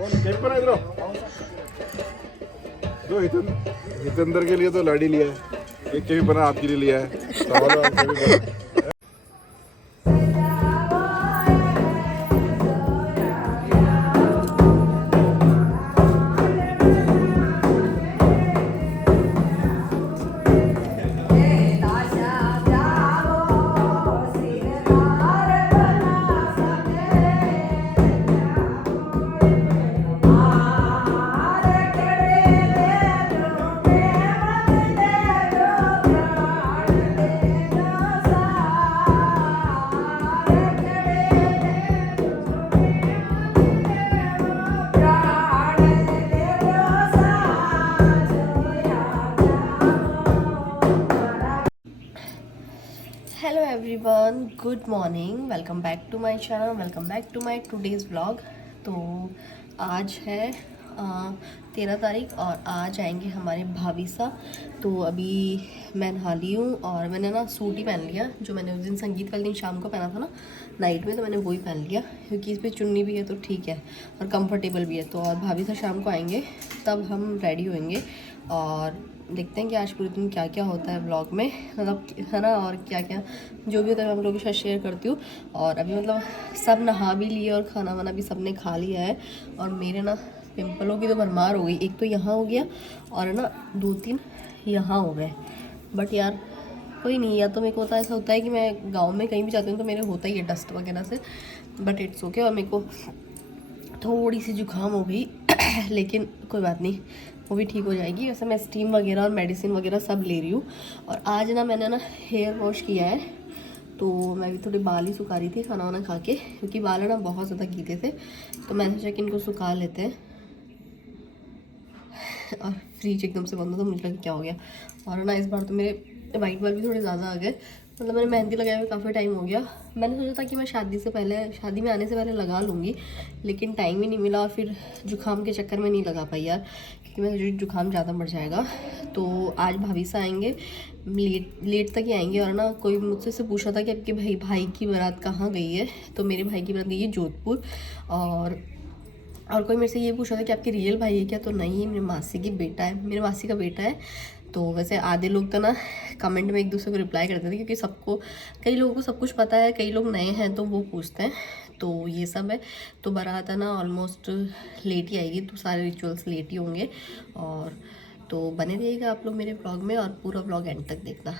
तो हितेंद्र के लिए तो लाड़ी लिया है, एक के भी बना आपके लिए लिया है, सवाल आपके भी बना। Hello everyone, good morning, welcome back to my channel, welcome back to my today's vlog. तो आज है 13 तारीख और आज आएंगे हमारे भाभी सा। तो अभी मैं नहा ली हूँ और मैंने ना सूट ही पहन लिया जो मैंने उस दिन संगीत वाले दिन शाम को पहना था ना नाइट में, तो मैंने वही पहन लिया क्योंकि इस पर चुन्नी भी है तो ठीक है और कंफर्टेबल भी है। तो और भाभी सा शाम को आएंगे तब हम रेडी होंगे और देखते हैं कि आज पूरे दिन क्या क्या होता है व्लॉग में, मतलब है ना, और क्या क्या जो भी होता है मैं आप लोगों के साथ शेयर करती हूँ। और अभी मतलब सब नहा भी लिए और खाना वाना भी सबने खा लिया है और मेरे ना पिंपलों की तो भरमार हो गई। एक तो यहाँ हो गया और है ना 2-3 यहाँ हो गए। बट यार कोई नहीं, या तो मेरे को ऐसा होता है कि मैं गाँव में कहीं भी जाती हूँ तो मेरे होता ही है डस्ट वगैरह से, बट इट्स ओके। और मेरे को थोड़ी सी जुकाम हो गई लेकिन कोई बात नहीं, वो भी ठीक हो जाएगी। वैसे मैं स्टीम वगैरह और मेडिसिन वगैरह सब ले रही हूँ। और आज ना मैंने ना हेयर वॉश किया है, तो मैं भी थोड़े बाल ही सुखा रही थी खाना वाना खा के, क्योंकि बाल ना बहुत ज़्यादा गीले थे। तो मैंने सोचा कि इनको सुखा लेते हैं और फ्रिज एकदम से बंद हो तो मुझे लगा क्या हो गया। और ना इस बार तो मेरे वाइट बाल भी थोड़े ज़्यादा आ गए, मतलब मैंने मेहंदी लगाए हुए काफ़ी टाइम हो गया। मैंने सोचा था कि मैं शादी में आने से पहले लगा लूँगी, लेकिन टाइम ही नहीं मिला और फिर जुकाम के चक्कर में नहीं लगा पाई यार, क्योंकि मैं सोची जुकाम ज़्यादा बढ़ जाएगा। तो आज भाभी से आएंगे, लेट तक ही आएंगे। और ना कोई मुझसे से पूछा था कि आपके भाई की बारात कहाँ गई है, तो मेरे भाई की बारात गई है जोधपुर। और कोई मेरे से ये पूछा था कि आपके रियल भाई है क्या, तो नहीं, मेरी मासी की बेटा है, मेरे मासी का बेटा है। तो वैसे आधे लोग तो ना कमेंट में एक दूसरे को रिप्लाई करते थे, क्योंकि सबको, कई लोगों को सब कुछ पता है, कई लोग नए हैं तो वो पूछते हैं। तो ये सब है। तो बारात है ना ऑलमोस्ट लेट ही आएगी, तो सारे रिचुअल्स लेट ही होंगे। और तो बने रहिएगा आप लोग मेरे ब्लॉग में और पूरा ब्लॉग एंड तक देखना।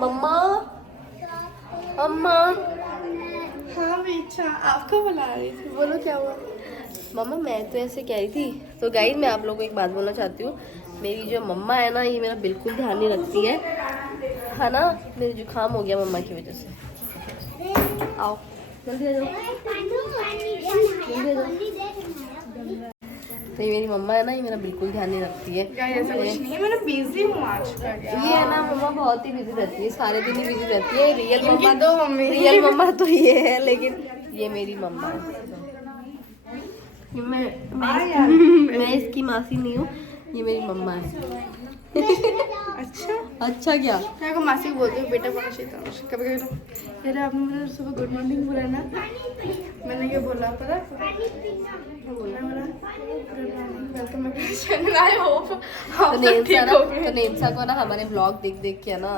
मम्मा मम्मा, हाँ बेटा, आपको बुला रही थी, बोलो क्या हुआ। मम्मा मैं तो ऐसे कह रही थी, तो गाइस मैं आप लोगों को एक बात बोलना चाहती हूँ। मेरी जो मम्मा है ना, ये मेरा बिल्कुल ध्यान नहीं रखती है ना। मेरे जुकाम हो गया मम्मा की वजह से। आओ जल्दी आ जाओ, जल्दी आ जाओ। तो ये मेरी मम्मा है ना, ये मेरा बिल्कुल ध्यान नहीं रखती है। ऐसा कुछ नहीं है, मैं बिजी हूँ आजकल। ये है ना मम्मा बहुत ही बिजी रहती है, सारे दिन ही बिजी रहती है। रियल मम्मा तो ये है, लेकिन ये मेरी मम्मा है। मैं इसकी मासी नहीं हूँ, ये मेरी मम्मा है। अच्छा क्या? मैं को मासी बोलती हूँ, बेटा बड़ा शैतान है। कभी कभी तो यार आपने मुझे सुबह गुड मॉर्निंग बोला ना, मैंने क्या बोला पता, क्या बोला मेरा good morning, welcome back to channel, I hope तो नेमसा को ना हमारे ब्लॉग देख देख के ना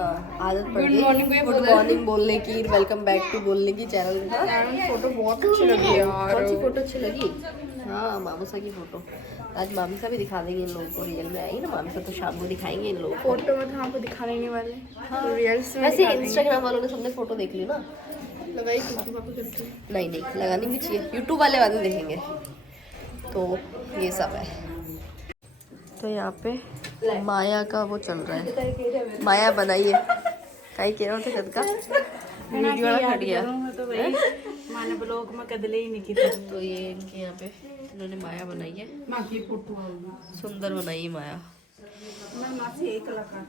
आदत पड़ गई गुड मॉर्निंग बोलने की, वेलकम बैक टू बोलने की चैनल में। फोटो बहुत अच्छी लगी यार। कौन सी फोटो अच्छी लगी? हाँ मामूसा की फोटो। आज मामूसा भी दिखा देंगे इन लोगों को, रियल में आई ना मामूसा तो शाम को दिखाएंगे इन लोगों को। फोटो में तो हमको दिखाने नहीं वाले, हाँ। रियल से वैसे इंस्टाग्राम वालों ने सबने फोटो देख ली ना। लगाई क्योंकि पापा करते हैं। नहीं लगानी भी चाहिए, यूट्यूब वाले बाद में देखेंगे। तो ये सब है। तो यहाँ पे माया का वो चल रहा है, माया बनाइए कहीं कह रहा हूँ तो का वीडियो खट गया तो वही माने ब्लॉग में कदले ही नहीं की। तो ये इनके यहाँ पे इन्होंने माया बनाई है, माँ की फोटो सुंदर बनाई है माया, हमारी मासी एक कलाकार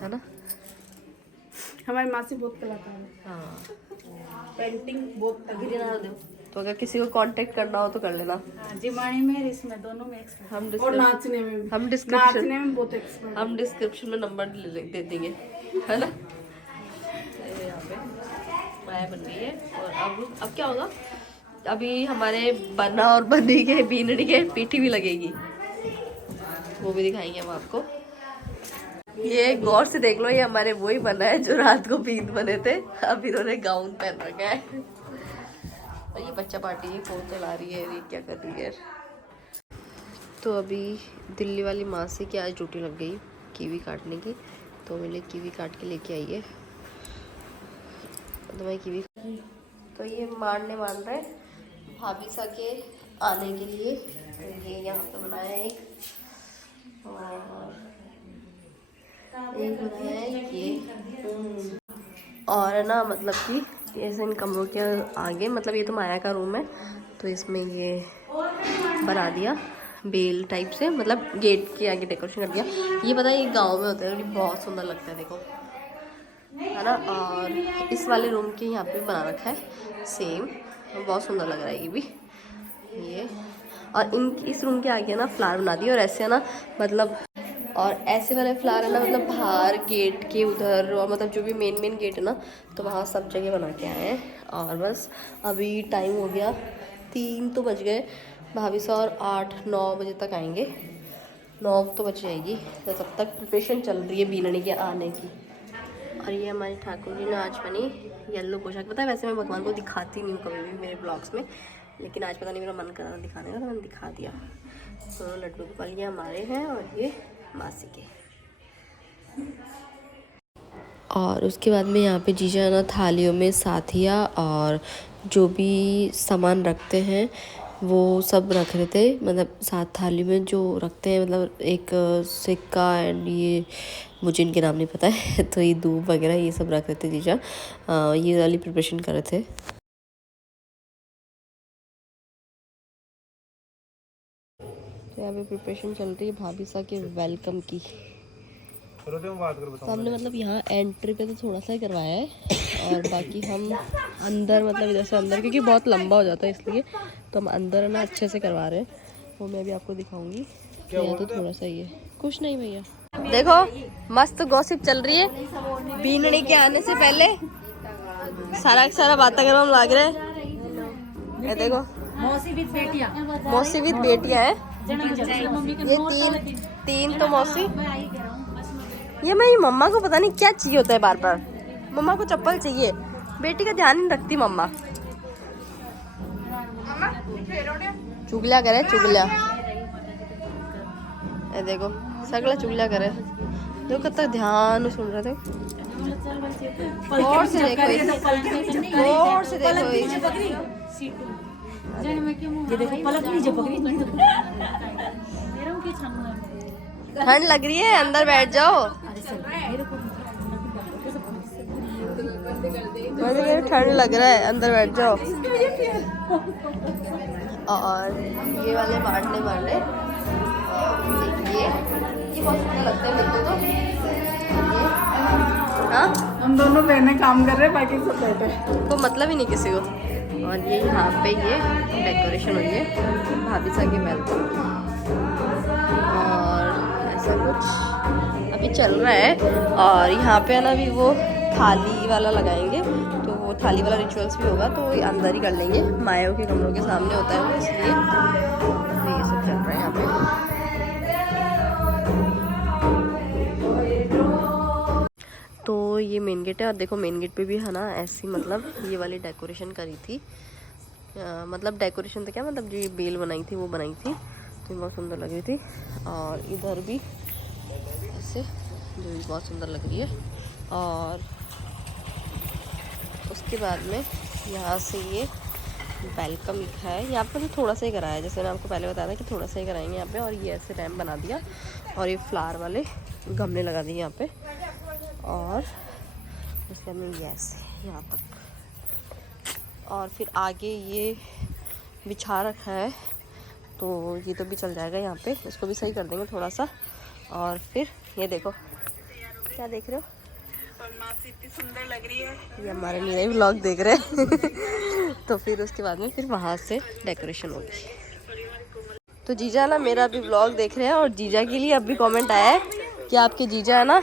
है ना। हमारी मासी बहुत कलाकार है, हाँ पेंटिंग बहुत तगड़ी बना दो। तो अगर किसी को कांटेक्ट करना हो तो कर लेना। जिमानी में इसमें दोनों में एक्सपर्ट, हम और नाचने में भी, हम नाचने में बहुत एक्सपर्ट। हम डिस्क्रिप्शन में नंबर दे देंगे, है ना। तो यहाँ पे माया बन गई है और अब क्या होगा, अभी हमारे बन्ना और बन्नी के बीनड़ी के पीठी भी लगेगी, वो भी दिखाएंगे हम आपको। ये गौर से देख लो, ये हमारे वही बना है जो रात को बीन बने थे, अब इन्होंने गाउन पहन रखा है। और ये बच्चा पार्टी फोन चला रही है, ये क्या कर रही है। तो अभी दिल्ली वाली मासी की आज ड्यूटी लग गई कीवी काटने की, तो मेरे लिए कीवी काट के लेके आई है। तो मैं कीवी, तो ये मान रहे हैं भाभी सा के आने के लिए। तो ये यहाँ पे बनाया है एक बनाया है ये, और है ना मतलब कि ऐसे इन कमरों के आगे, मतलब ये तो माया का रूम है, तो इसमें ये बना दिया बेल टाइप से, मतलब गेट के आगे डेकोरेशन कर दिया। ये पता है ये गांव में होता है, ये बहुत सुंदर लगता है, देखो है ना। और इस वाले रूम के यहाँ पे बना रखा है सेम, बहुत सुंदर लग रहा है ये भी। ये और इस रूम के आगे ना फ्लावर बना दिया, और ऐसे है ना मतलब, और ऐसे वाले फ्लावर है ना मतलब बाहर गेट के उधर, और मतलब जो भी मेन गेट है ना, तो वहाँ सब जगह बना के आए हैं। और बस अभी टाइम हो गया 3 तो बज गए, भाभी सा और 8-9 बजे तक आएंगे, 9 तो बज जाएगी, तो तब तक प्रिपरेशन चल रही है बीनड़ी के आने की। और ये हमारे ठाकुर जी ने आज बनी येलो पोशाक। पता है वैसे मैं भगवान को दिखाती नहीं हूँ कभी भी मेरे ब्लॉग्स में, लेकिन आज पता नहीं मेरा मन कर रहा था दिखाने का, तो मैंने दिखा दिया। तो लड्डू गोपाल ये हमारे हैं और ये मासी के। और उसके बाद में यहाँ पे जीजा ना थालियों में साथिया और जो भी सामान रखते हैं वो सब रख रहे थे, मतलब साथ थाली में जो रखते हैं, मतलब एक सिक्का एंड ये मुझे इनके नाम नहीं पता है तो ये दूब वगैरह ये सब रख रहे थे जीजा, ये वाली प्रिपरेशन कर रहे थे। तो यहाँ पे प्रिपरेशन चल रही है भाभी सा के वेलकम की। तो हमने मतलब यहाँ एंट्री पे तो थोड़ा सा ही करवाया है, और बाकी हम अंदर मतलब इधर से अंदर, क्योंकि बहुत लंबा हो जाता है इसलिए तो हम अंदर ना अच्छे से करवा रहे हैं, वो मैं भी आपको दिखाऊंगी। यहाँ तो थोड़ा सा ही है, कुछ नहीं भैया। देखो मस्त गॉसिप चल रही है बीनड़ी के आने से पहले, सारा बातें करवा हम लाग रहे हैं। देखो मौसी विद बेटियाँ है, ये तीन तो मौसी। ये मेरी मम्मा को पता नहीं क्या चाहिए होता है, बार बार मम्मा को चप्पल चाहिए, बेटी का ध्यान नहीं रखती मम्मा। चुगलिया करे चुगलिया, ये देखो सगला चुगलिया करे, देखो कितना ध्यान सुन रहे थे। और से देखो और से देखो, ये देखो पलक नहीं झपक रही, ठंड लग रही है अंदर बैठ जाओ। ठंड लग रहा है अंदर बैठ जाओ। और ये वाले बांटने वाले ये बहुत सुंदर लगता है मेरे को तो। हाँ हम दोनों बहनें काम कर रहे हैं, बाकी सब बैठे, तो मतलब ही नहीं किसी को। और ये यहाँ पे ये डेकोरेशन हुई है भाभी सा के वेलकम, और ऐसा कुछ अभी चल रहा है। और यहाँ पे है ना अभी वो थाली वाला लगाएंगे, तो वो थाली वाला रिचुअल्स भी होगा, तो वो अंदर ही कर लेंगे, मायाओं के कमरों के सामने होता है वो, इसलिए तो ये सब चल रहा है यहाँ पे। तो ये मेन गेट है, और देखो मेन गेट पे भी है ना ऐसी मतलब ये वाली डेकोरेशन करी थी, मतलब डेकोरेशन तो क्या मतलब जो ये बेल बनाई थी वो बनाई थी, तो बहुत सुंदर लग रही थी। और इधर भी ऐसे जो भी बहुत सुंदर लग रही है। और उसके बाद में यहाँ से ये वेलकम लिखा है, यहाँ पे भी थोड़ा सा ही कराया है, जैसे मैंने आपको पहले बताया था कि थोड़ा सा ही कराएंगे यहाँ पे। और ये ऐसे रैम्प बना दिया, और ये फ्लावर वाले गमले लगा दिए यहाँ पे, और उसके बाद में ये ऐसे यहाँ तक, और फिर आगे ये बिछा रखा है, तो ये तो भी चल जाएगा यहाँ पे, इसको भी सही कर देंगे थोड़ा सा। और फिर ये देखो क्या देख रहे हो, इतनी सुंदर लग रही है, ये हमारे लिए व्लॉग देख रहे हैं तो फिर उसके बाद में फिर वहाँ से डेकोरेशन होगी। तो जीजा ना मेरा भी व्लॉग देख रहे हैं, और जीजा के लिए अब भी कमेंट आया है कि आपके जीजा है ना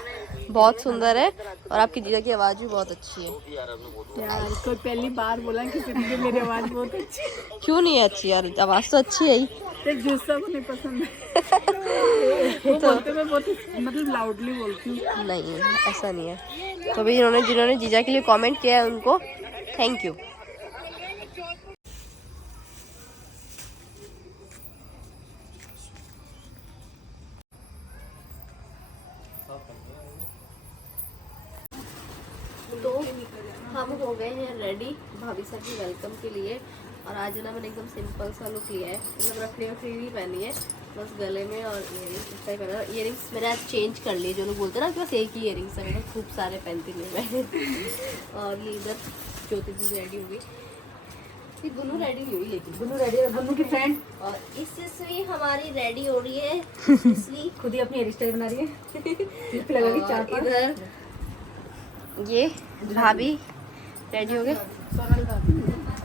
बहुत सुंदर है और आपकी जीजा की आवाज़ भी बहुत अच्छी है। यार कोई पहली बार बोला किसी ने कि मेरी आवाज़ बहुत अच्छी है। क्यों नहीं है अच्छी यार, आवाज़ तो अच्छी है ही। एक दूसरा को नहीं पसंद है। वो तो बोलते मैं बहुत मतलब लाउडली बोलती हूँ। नहीं, ऐसा नहीं है। तो भाई जिन्होंने जीजा के लिए कमेंट किया है उनको थैंक यू। तो हम हो गए हैं रेडी भाभी साहब की वेलकम के लिए। और आज ना मैंने एकदम सिंपल सा लुक लिया है, मतलब रखड़ी नहीं पहनी है, बस गले में और इयरिंग्स इतना ही पहना। इयरिंग्स मैंने आज चेंज कर लिए, जो लोग बोलते हैं ना कि बस एक ही इयरिंग्स है, मैंने खूब सारे पहनती नहीं मैं। और ये इधर ज्योति जी रेडी हुई, ये गुन्नू रेडी नहीं हुई, लेकिन गुन्नू रेडी है, गुन्नू की फ्रेंड। और इससे हमारी रेडी हो रही है, इसलिए खुद ही अपनी हेयर स्टाइल बना रही है। और इधर ये भाभी रेडी हो गए।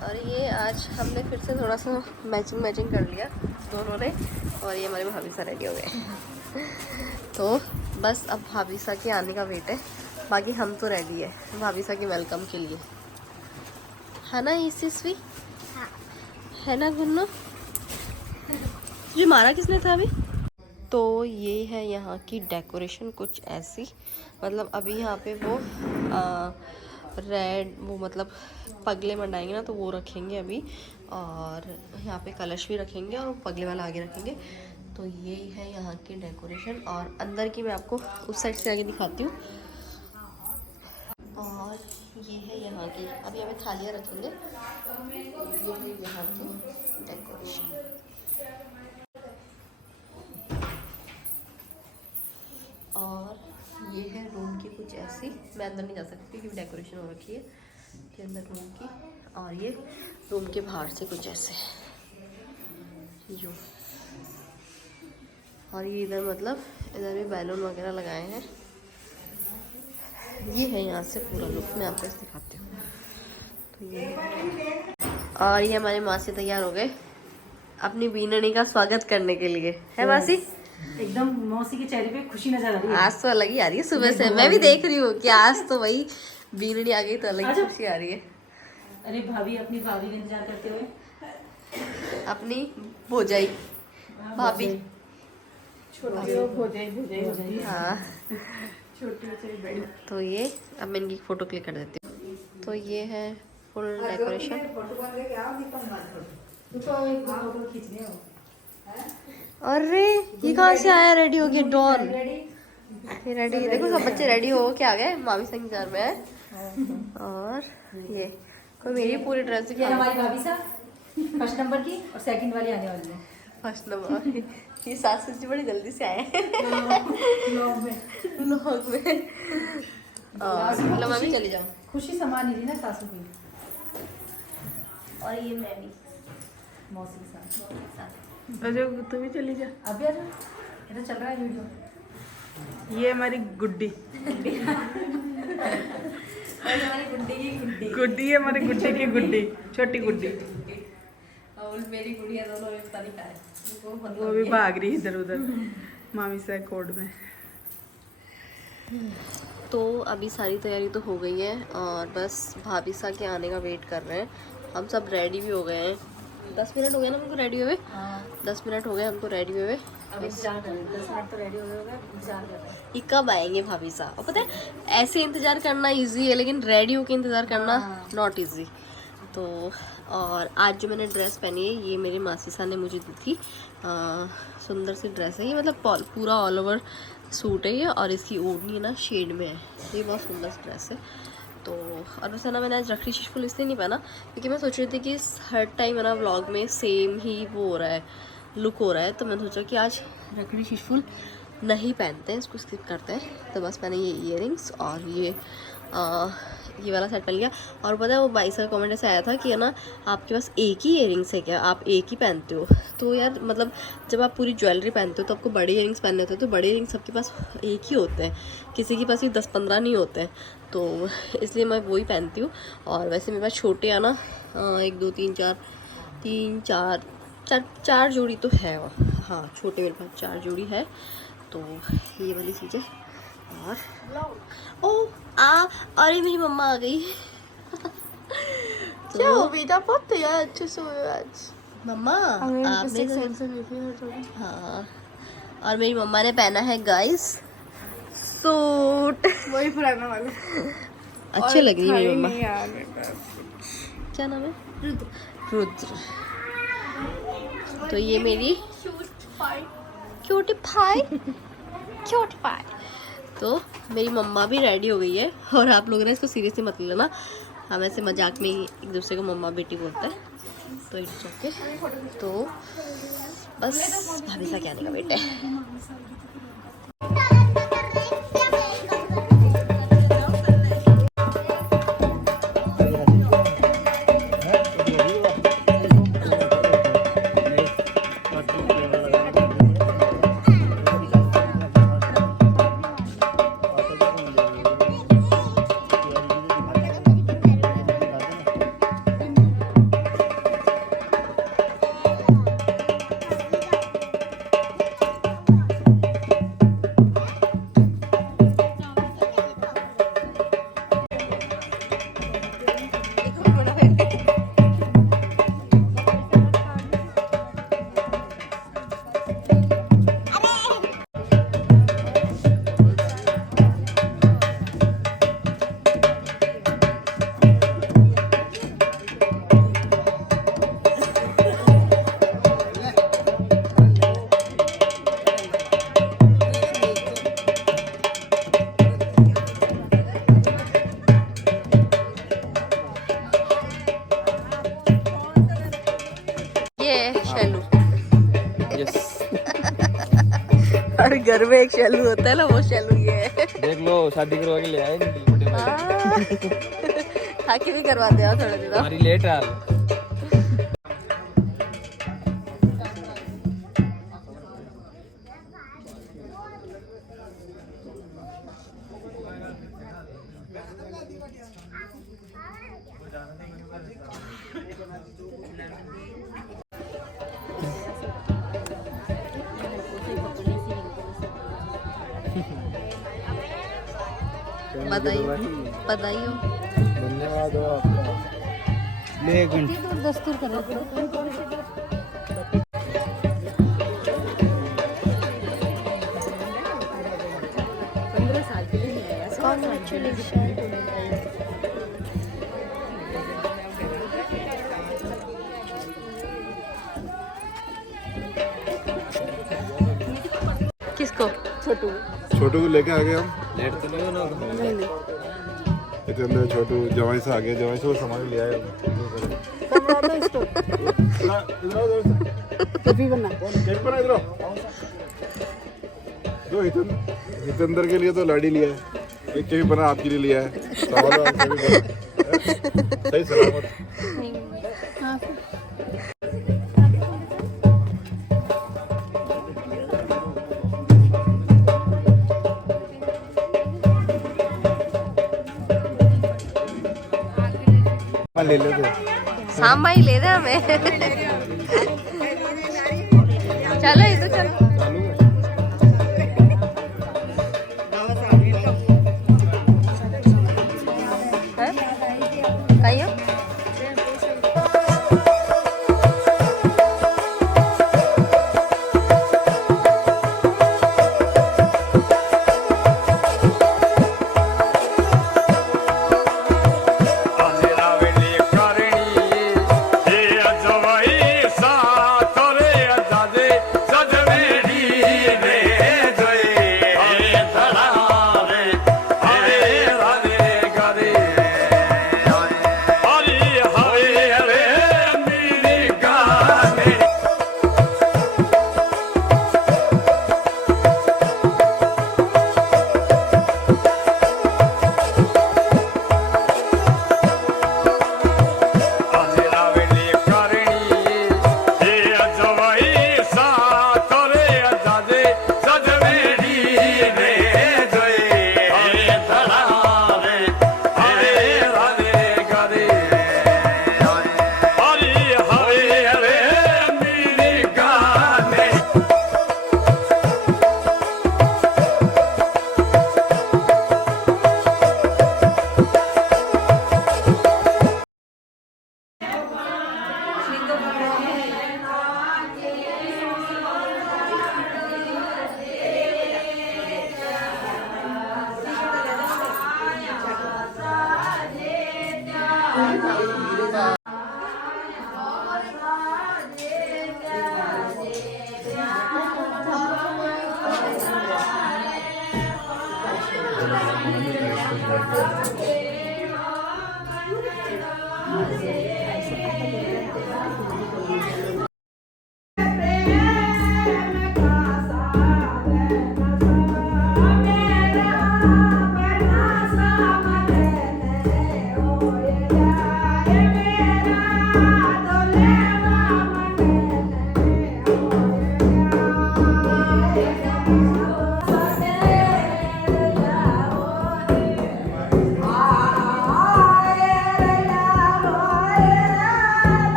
और ये आज हमने फिर से थोड़ा सा मैचिंग कर लिया दोनों ने। और ये हमारे भाभी सा रेडी हो गए। तो बस अब भाभी सा के आने का वेट है, बाकी हम तो रेडी है भाभी सा के वेलकम के लिए, है ना यशस्वी? है ना गुन्नू? तुझे मारा किसने था अभी? तो ये है यहाँ की डेकोरेशन कुछ ऐसी, मतलब अभी यहाँ पे वो रेड वो मतलब पगले मंडाएंगे ना, तो वो रखेंगे अभी। और यहाँ पे कलश भी रखेंगे और पगले वाला आगे रखेंगे। तो ये है यहाँ की डेकोरेशन। और अंदर की मैं आपको उस साइड से आगे दिखाती हूँ। और ये है यहाँ की, अभी हमें थालियाँ रखेंगे। ये है यहाँ की डेकोरेशन। और ये है रूम की कुछ ऐसी, मैं अंदर नहीं जा सकती क्योंकि डेकोरेशन हो रखी है। ये अंदर रूम की, और ये रूम के बाहर से कुछ ऐसे यूँ। और ये इधर मतलब इधर भी बैलून वगैरह लगाए हैं। ये है यहाँ से पूरा लुक, मैं आपको इसे दिखाती हूँ। तो ये और ये हमारे मासी तैयार हो गए अपनी बीननी का स्वागत करने के लिए, है मासी? एकदम मौसी के चेहरे पे खुशी नजर आ रही है। आज तो अलग ही आ रही है, सुबह से मैं भी देख रही हूँ कि आज तो वही बीननी आ गई तो अलग ही खुशी आ रही है। अरे भाभी अपनी भाभी का इंतजार करते हुए अपनी भोजाई भाभी, छोटी हो जाए हाँ। छोटी हो जाए बड़ी। तो ये अब मैं इनकी फोटो क्लिक कर देती हूँ। तो ये है फुल डेकोरेशन। अरे ये कहाँ से आया रेडी हो गया डॉन? ये रेडी, देखो सब बच्चे रेडी हो के आ गए, मामी संग इंतजार में है। और ये कोई मेरी पूरी ड्रेस ये हमारी भाभी सा फर्स्ट नंबर की और सेकंड वाली आने वाली है फर्स्ट नंबर। ये सासू जी बड़ी जल्दी से आए व्लॉग में। व्लॉग में। और मैं भी चली जाऊँ। खुशी समा नहीं रही ना सासू की। और ये मैं भी मौसी के साथ। अजय तू भी चली जा। अभी आ जाओ, ये तो चल रहा है वीडियो। ये हमारी गुड्डी हमारी गुड्डी की गुड्डी। गुड्डी है हमारी गुड्डी की गुड्डी, छोटी गुड्डी। और मेरी गुड़िया दोनों में पता नहीं कहाँ है। वो भी भाग रही है इधर उधर मामी से कोड में। तो अभी सारी तैयारी तो हो गई है और बस भाभी सा के आने का वेट कर रहे हैं। हम सब रेडी भी हो गए हैं। 10 मिनट हो गए ना हमको रेडी हुए। 10 मिनट हो गए हमको रेडी हुए। अब इंतजार कर रहे हैं, 10 मिनट तो रेडी हो गए होगा, इंतजार कर रहे हैं। ये कब आएंगे भाभी साहब? और पता है ऐसे इंतज़ार करना इजी है, लेकिन रेडी होकर इंतज़ार करना नॉट इजी। तो और आज जो मैंने ड्रेस पहनी है ये मेरी मासी साहब ने मुझे दी थी। सुंदर सी ड्रेस है ये, मतलब पूरा ऑल ओवर सूट है ये, और इसकी ओढ़नी है ना शेड में है। ये बहुत सुंदर सी ड्रेस है। तो और वैसे ना मैंने आज रखड़ी शिशफुल इसलिए नहीं पहना क्योंकि मैं सोच रही थी कि हर टाइम है ना व्लॉग में सेम ही वो हो रहा है, लुक हो रहा है। तो मैंने सोचा कि आज रखड़ी शिशफुल नहीं पहनते हैं, इसको स्किप करते हैं। तो बस मैंने ये इयरिंग्स और ये वाला सेट पहन लिया। और पता है वो भाई का कमेंट ऐसा आया था कि है ना आपके पास एक ही इयरिंग्स है क्या, आप एक ही पहनते हो? तो यार मतलब जब आप पूरी ज्वेलरी पहनते हो तो आपको बड़े इयरिंग्स पहनने होते हैं। तो बड़े इयरिंग्स सबके पास एक ही होते हैं, किसी के पास भी 10-15 नहीं होते हैं। तो इसलिए मैं वही पहनती हूँ। और वैसे मेरे पास छोटे हैं ना 1 2 3 4 4 जोड़ी तो है। हाँ छोटे मेरे पास 4 जोड़ी है। तो ये वाली चीज़ है। और ओ अरे मेरी मम्मा आ गई। क्या हो बेटा, बहुत तैयार अच्छे से हुए आज। मम्मा आपने थोड़ा हाँ, और मेरी मम्मा ने पहना है गाइस सूट। वही पुराना वाला। अच्छे लग रही है मेरी मम्मा। नहीं यार मेरे पास। क्या नाम है? रुद्र। तो ये मेरी क्यूटी पाई। तो मेरी मम्मा भी रेडी हो गई है, और आप लोग ना इसको सीरियसली मत लेना, हम ऐसे मजाक में ही एक दूसरे को मम्मा बेटी बोलते हैं, तो इट्स ओके। तो बस भाभी सा कहने का बेटे। शैलू और घर में एक शैलू होता है ना, वो शैलू ये है। देख लो, शादी करवा के ले आए ताकि भी करवा दे थोड़े दिन। हमारी लेट आ बधाई हो। धन्यवाद आपका। ले एक मिनट। दस्तूर करो। किसको? छोटू को लेके आ गए हम। लेट तो नहीं होना। इतने अंदर छोटू जवाई से आ गए, जवाई से वो सामान ले आए। हितेंद्र के लिए तो लाड़ी लिया है, एक के भी बना आपके लिए लिया है। सवाल आपसे भी बना। सही सलामत। ले ले तो सांबा ही ले दे हमें। चलो इधर चलो। आइयो। करणी हे अजवाई सा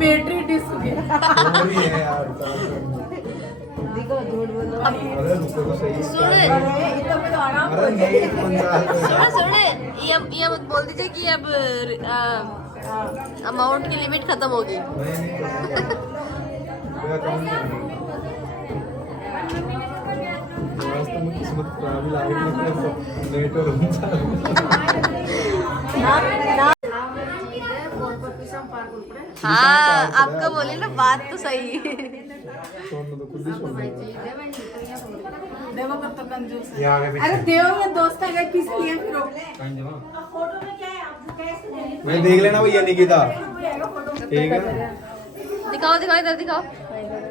बैटरी डिस्क थोड़ी है यार। देखो झूठ बोल रहा है। अरे रुको तो सही। सुन अरे इतना में तो आराम अरे नहीं 50 सुने ये मत बोल दीजिए कि अब अमाउंट की लिमिट खत्म होगी। किस्मत खराब ही लागेगी लेट और हाँ आपका बोले ना बात तो सही। तो खुद ही सुन देवो कब तक कंजूस है। ये आ गए अरे देव ये दोस्त है किस लिए फिर मैं देख लेना भैया निकिता ठीक है। दिखाओ दिखाओ इधर दिखाओ।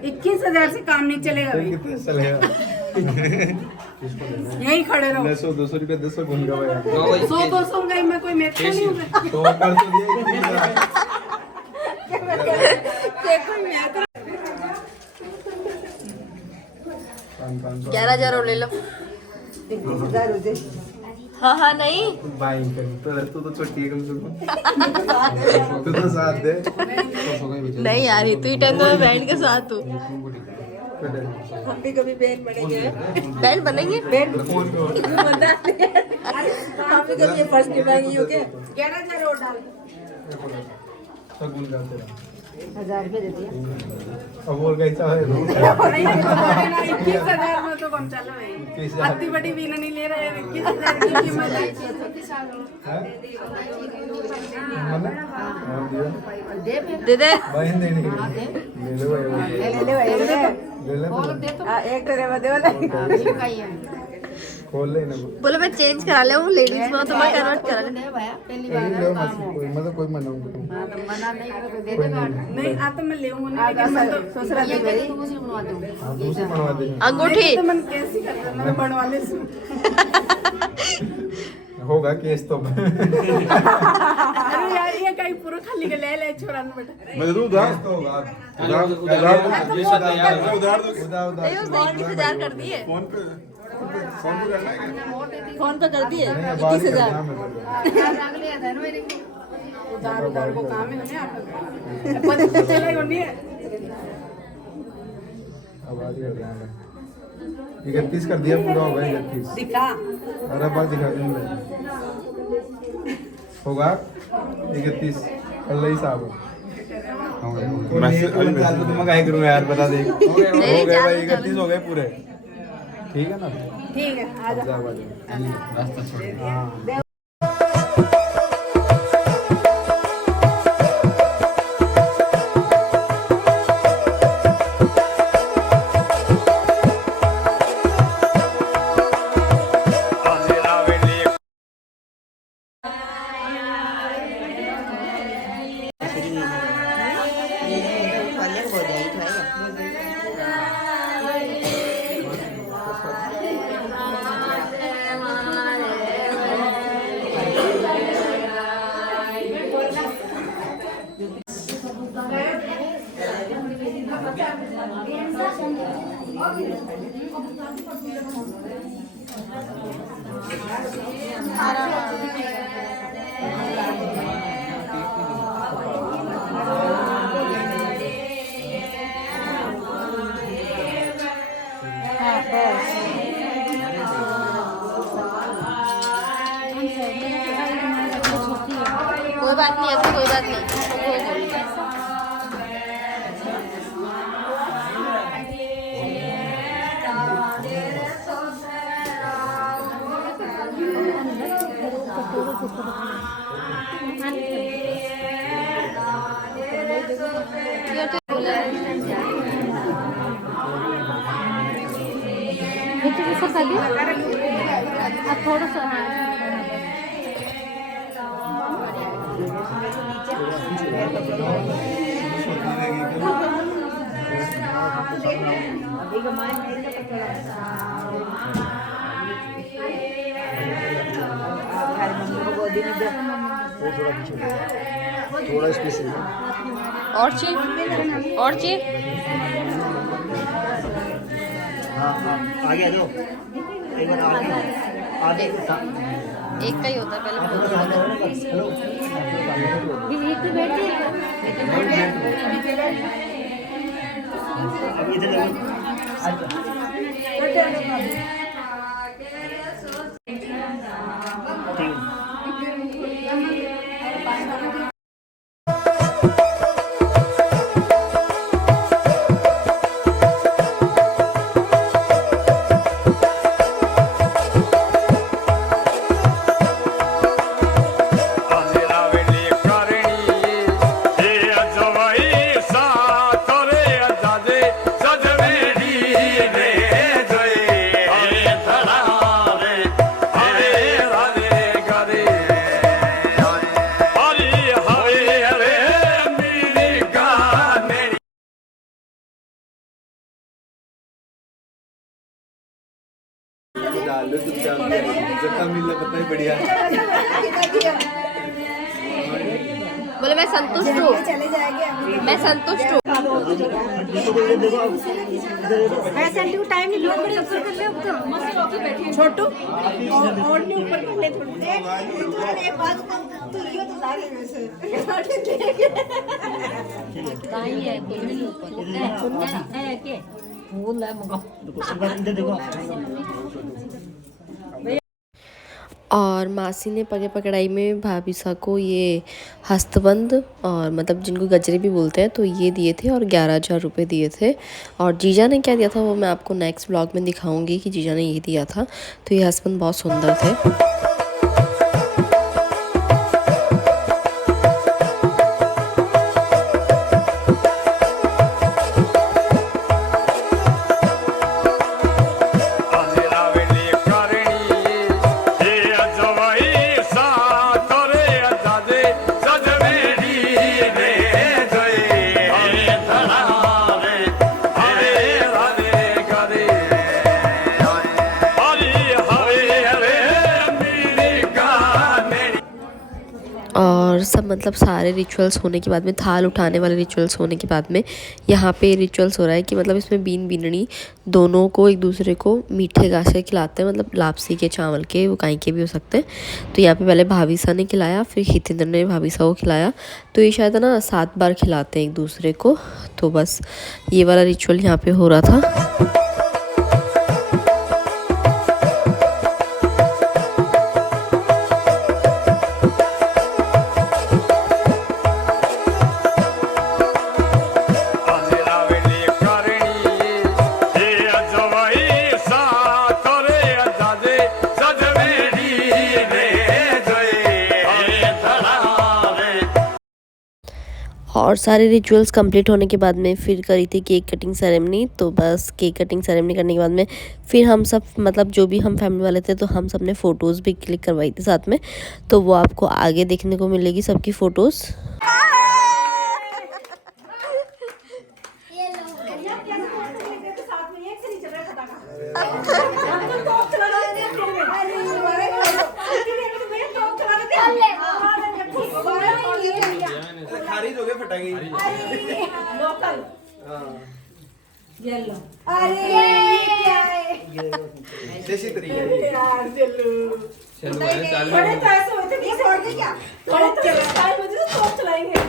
21,000 से काम नहीं चलेगा भाई। कितने चलेगा यहीं खड़े रहो। 200 रुपया 200 घूम गया भाई 100-200 का मैं कोई मेथड नहीं हूँ मैं। तो कर तो दिया कोई मेथड 11,000 और ले लो। 21,000 हो जाए। हाँ नहीं बाई कर तू तो छोटी है कम से कम तू तो साथ दे नहीं यार तू ही टंगो में बहन के साथ तू। हम भी कभी बहन बनेंगे। बहन बनेंगे। बहन बना हम भी कभी फर्स्ट निभाएंगे हो क्या? 11,000 और डाल। सगुन का तेरा 1,000 रुपये देती है। अब और कैसा है नहीं तो बोले ना 21,000 में तो कम चलो भाई। 21,000 अति बड़ी भी नहीं ले रहे हैं 21,000 की कीमत है। दे दे। बहन देने के लिए ले लो भाई ले भाई ले ले एक तो रेवा दे वाला खोल ले ना बोले मैं चेंज करा ले वो लेडीज में तो मैं कन्वर्ट करा ले। मतलब कोई मना नहीं आ तो मैं ले नहीं लेकिन मैं तो ससुरा दे मेरी दूसरी बनवा दे अंगूठी तो मन कैसी करता मैं बनवा ले होगा केस तो अरे यार ये कहीं पूरा खाली के ले छोरा न बेटा। मैं दूं उधार तो होगा उधार उधार दो नहीं उसने 21,000 कर दिए। फोन पे करना है क्या? फोन पे कर दिए नहीं बात ही 21,000। उधार को काम है ना आप पता चलेगा नहीं है। अब आ गया 31 कर दिया पूरा हो गया 31 दिखा अरे बात दिखा दूंगा होगा 31 अल्लाह ही साहब मैसेज तो मैं क्या करूंगा यार बता दे हो गए भाई 31 हो गए पूरे ठीक है ना ठीक है आ जा। रास्ता छोड़ कोई बात नहीं ऐसी कोई बात नहीं। थोड़ा सा थोड़ा स्पेशल और चाहिए और चाहिए। हाँ हाँ आगे आ जाओ एक बार आगे आगे एक का ही होता है, पहले भी होता डाल दो चुपचाप, जितना मिल रहा पता ही बढ़िया। बोले मैं संतुष्ट हूँ, मैं संतुष्ट हूँ। टाइम नहीं लोग बड़े अवसर कर ले अब तो छोटू और नहीं ऊपर कर ले थोड़ा एक बात तो लियो तो सारे वैसे काई है कोई नहीं ऊपर है के फूल है मगा देखो। और मासी ने पगे पकड़ाई में भाभी सा को ये हस्तबंद और मतलब जिनको गजरे भी बोलते हैं तो ये दिए थे और 11,000 रुपये दिए थे। और जीजा ने क्या दिया था वो मैं आपको नेक्स्ट ब्लॉग में दिखाऊंगी कि जीजा ने ये दिया था। तो ये हस्तबंद बहुत सुंदर थे। और सब मतलब सारे रिचुअल्स होने के बाद में, थाल उठाने वाले रिचुअल्स होने के बाद में यहाँ पे रिचुअल्स हो रहा है कि मतलब इसमें बीन बीननी दोनों को एक दूसरे को मीठे गासे खिलाते हैं, मतलब लापसी के चावल के, वो काई के भी हो सकते हैं। तो यहाँ पे पहले भाभी सा ने खिलाया, फिर हितेंद्र ने भाभी सा को खिलाया। तो ये शायद ना 7 बार खिलाते हैं एक दूसरे को। तो बस ये वाला रिचुअल यहाँ पे हो रहा था। और सारे रिचुअल्स कंप्लीट होने के बाद में फिर करी थी केक कटिंग सेरेमनी। तो बस केक कटिंग सेरेमनी करने के बाद में फिर हम सब मतलब जो भी हम फैमिली वाले थे तो हम सब ने फ़ोटोज़ भी क्लिक करवाई थी साथ में। तो वो आपको आगे देखने को मिलेगी सबकी फ़ोटोज़। खारिज हो गए फटाके लोकल येलो। देसी तरीके यार दिल्लू चलो बड़े तो ऐसे होते नहीं छोड़ दे क्या बड़े तो स्टाइल में तो चलाएंगे।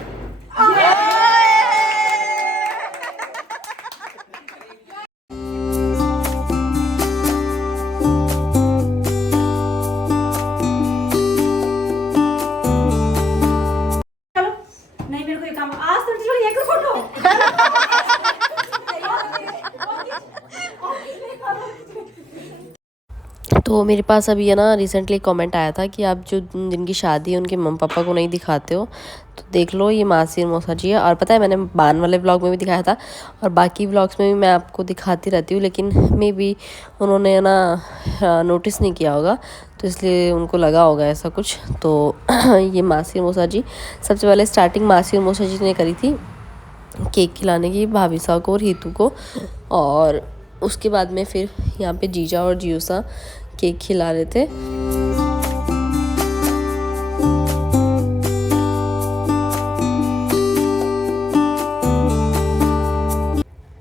नहीं मेरे को ये काम आज तो चलो ये कर फोटो तो मेरे पास अभी है ना रिसेंटली कमेंट आया था कि आप जो जिनकी शादी है उनके मम्मी पापा को नहीं दिखाते हो। तो देख लो ये मासी और मौसा जी है। और पता है मैंने बान वाले व्लॉग में भी दिखाया था और बाकी व्लॉग्स में भी मैं आपको दिखाती रहती हूँ, लेकिन मे बी उन्होंने ना नोटिस नहीं किया होगा तो इसलिए उनको लगा होगा ऐसा कुछ। तो ये मासी और मौसा जी, सबसे पहले स्टार्टिंग मासी और मौसा जी ने करी थी केक खिलाने की भाभी साहब को और हीतू को। और उसके बाद में फिर यहाँ पे जीजा और जियूसा केक खिला रहे थे।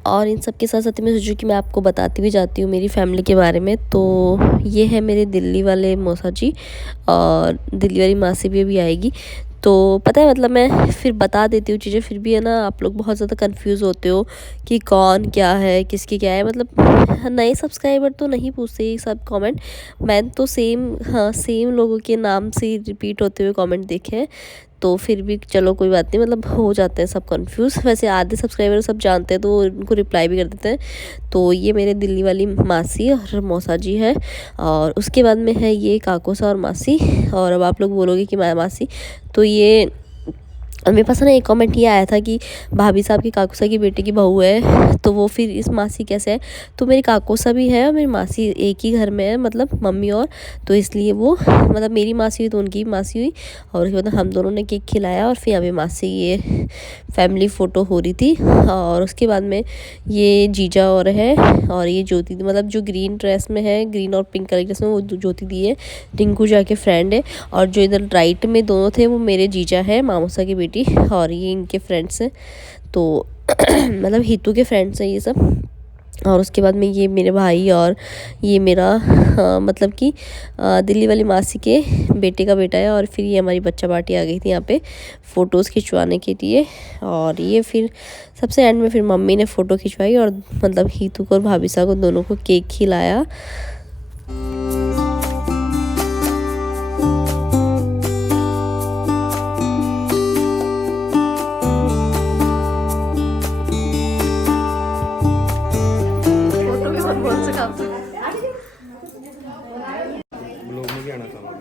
और इन सब के साथ साथ मैं सोचूं कि मैं आपको बताती भी जाती हूँ मेरी फैमिली के बारे में। तो ये है मेरे दिल्ली वाले मौसा जी और दिल्ली वाली मासी भी अभी आएगी। तो पता है मतलब मैं फिर बता देती हूँ चीज़ें, फिर भी है ना आप लोग बहुत ज़्यादा कंफ्यूज होते हो कि कौन क्या है किसकी क्या है। मतलब नए सब्सक्राइबर तो नहीं पूछते ये सब कमेंट, मैं तो सेम लोगों के नाम से रिपीट होते हुए कमेंट देखे हैं। तो फिर भी चलो कोई बात नहीं, मतलब हो जाते हैं सब कंफ्यूज। वैसे आधे सब्सक्राइबर सब जानते हैं तो उनको रिप्लाई भी कर देते हैं। तो ये मेरे दिल्ली वाली मासी और मौसा जी है, और उसके बाद में है ये काकोसा और मासी। और अब आप लोग बोलोगे कि मासी, तो ये मेरे पास ना एक कमेंट ये आया था कि भाभी साहब की काकोसा की बेटे की बहू है, तो वो फिर इस मासी कैसे है। तो मेरी काकोसा भी है और मेरी मासी एक ही घर में है, मतलब मम्मी और, तो इसलिए वो मतलब मेरी मासी हुई तो उनकी भी मासी हुई। और उसके बाद हम दोनों ने केक खिलाया और फिर अभी मासी ये फैमिली फ़ोटो हो रही थी। और उसके बाद में ये जीजा और है, और ये ज्योति, मतलब जो ग्रीन ड्रेस में है, ग्रीन और पिंक कलर ड्रेस में, वो ज्योति दी है, टिंकू जाके फ्रेंड है। और जो इधर राइट में दोनों थे वो मेरे जीजा है, मामूसा की बेटी, और ये इनके फ्रेंड्स हैं। तो मतलब हितू के फ्रेंड्स हैं ये सब। और उसके बाद में ये मेरे भाई और ये मेरा मतलब कि दिल्ली वाली मासी के बेटे का बेटा है। और फिर ये हमारी बच्चा पार्टी आ गई थी यहाँ पे फ़ोटोज़ खिंचवाने के लिए। और ये फिर सबसे एंड में फिर मम्मी ने फ़ोटो खिंचवाई और मतलब हितू को और भाभी साहब को दोनों को केक खिलाया। ब्लॉग में भी आना चाहूँगा।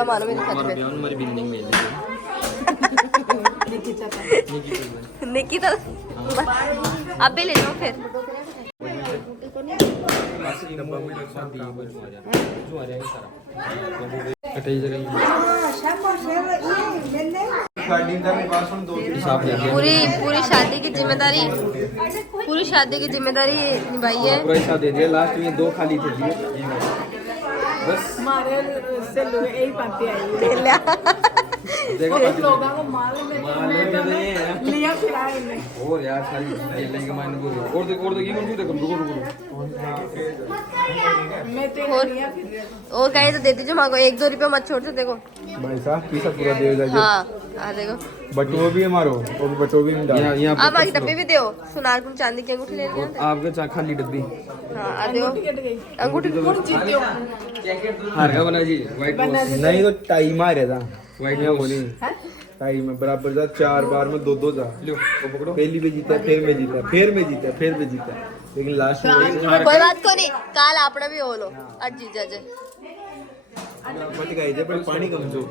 हमारी बिल्डिंग में निकिता आप भी ले लो फिर। पूरी शादी की जिम्मेदारी निभाई है। पूरा हिसाब दे दिया, लास्ट में 2 खाली थे दिए बस। यही पाती आई देखो लोगों को लिया फिर और यार सारी ये लेंगे मायने बोल और देखो ये कौन देखो रुको मैं तो लिया फिर वो कहे तो दे दीजिए माँ को, 1-2 रुपये मत छोड़ दो। देखो भाई साहब पीसा पूरा दे जाइए। हाँ देखो बटुओ भी है मारो, वो भी बटुओ भी डाल यहां आप आगे डब्बे भी दो। सुनार को चांदी की अंगूठी ले लिया आपके चा खाली डब्बी। हाँ आ दो अंगूठी हार का बना जी वाइट नहीं तो टाई मारे था वाइट में बोली टाई में बराबर जा 4 बार में 2-2 जा लो पकड़ो। पहली में जीता, फिर में जीता, फिर में जीता, फिर में जीता, लेकिन लास्ट में कोई बात को नहीं, काल आपने भी हो लो आज जीजा जे मत गए जे पर पानी कम जो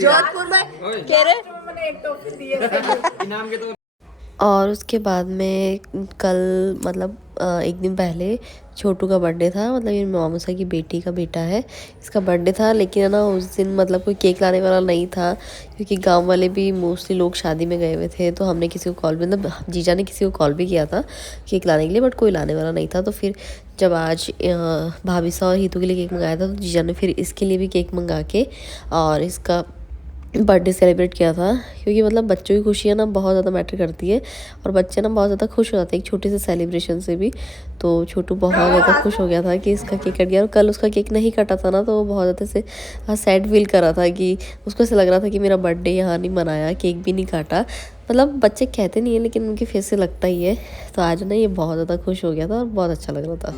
जोधपुर में कह रहे मैंने एक टॉफी दी है इनाम के तो। और उसके बाद में कल मतलब एक दिन पहले छोटू का बर्थडे था, मतलब ये मामूसा की बेटी का बेटा है, इसका बर्थडे था। लेकिन है ना उस दिन मतलब कोई केक लाने वाला नहीं था, क्योंकि गांव वाले भी मोस्टली लोग शादी में गए हुए थे। तो हमने किसी को कॉल भी, मतलब जीजा ने किसी को कॉल भी किया था केक लाने के लिए, बट कोई लाने वाला नहीं था। तो फिर जब आज भाभी साहब और हितू के लिए केक मंगाया था, तो जीजा ने फिर इसके लिए भी केक मंगा के और इसका बर्थडे सेलिब्रेट किया था। क्योंकि मतलब बच्चों की खुशियाँ ना बहुत ज़्यादा मैटर करती है, और बच्चे ना बहुत ज़्यादा खुश हो जाते हैं एक छोटे से सेलिब्रेशन से भी। तो छोटू बहुत ज़्यादा खुश हो गया था कि इसका केक कट गया, और कल उसका केक नहीं कटा था ना, तो वो बहुत ज़्यादा से सैड फील कर रहा था कि उसको ऐसा लग रहा था कि मेरा बर्थडे यहाँ नहीं मनाया, केक भी नहीं काटा। मतलब बच्चे कहते नहीं है लेकिन उनके फेस से लगता ही है। तो आज ना ये बहुत ज़्यादा खुश हो गया था और बहुत अच्छा लग रहा था।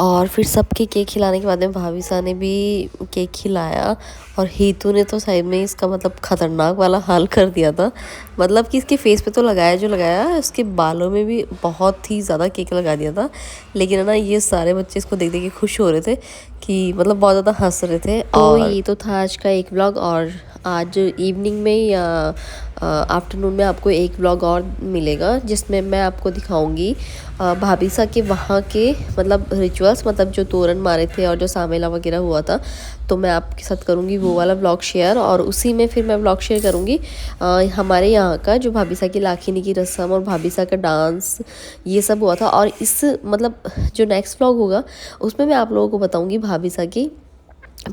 और फिर सबके केक खिलाने के बाद में भाभी साहब ने भी केक खिलाया, और हीतू ने तो साइड में इसका मतलब ख़तरनाक वाला हाल कर दिया था। मतलब कि इसके फेस पे तो लगाया जो लगाया, उसके बालों में भी बहुत ही ज़्यादा केक लगा दिया था। लेकिन है ना ये सारे बच्चे इसको देख देख के खुश हो रहे थे कि मतलब बहुत ज़्यादा हंस रहे थे। और ये तो था आज का एक व्लॉग, और आज इवनिंग में या आफ्टरनून में आपको एक व्लॉग और मिलेगा जिसमें मैं आपको दिखाऊंगी भाभीसा के वहाँ के मतलब रिचुअल्स, मतलब जो तोरण मारे थे और जो सामेला वगैरह हुआ था, तो मैं आपके साथ करूँगी वो वाला व्लॉग शेयर। और उसी में फिर मैं व्लॉग शेयर करूँगी हमारे यहाँ का जो भाभीसा की लाखिनी की रस्म और भाभीसा का डांस ये सब हुआ था। और इस मतलब जो नेक्स्ट व्लॉग होगा उसमें मैं आप लोगों को बताऊँगी भाभीसा की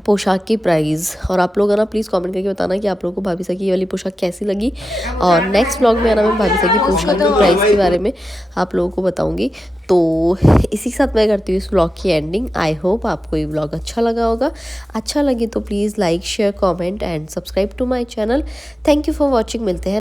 पोशाक की प्राइस। और आप लोग है ना प्लीज़ कमेंट करके बताना कि आप लोगों को भाभीसा की ये वाली पोशाक कैसी लगी। और नेक्स्ट व्लॉग में है ना मैं भाभीसा की पोशाक की प्राइस के बारे में आप लोगों को बताऊंगी। तो इसी के साथ मैं करती हूँ इस व्लॉग की एंडिंग। आई होप आपको ये व्लॉग अच्छा लगा होगा। अच्छा लगे तो please like share comment and subscribe to my channel. Thank you for watching. मिलते हैं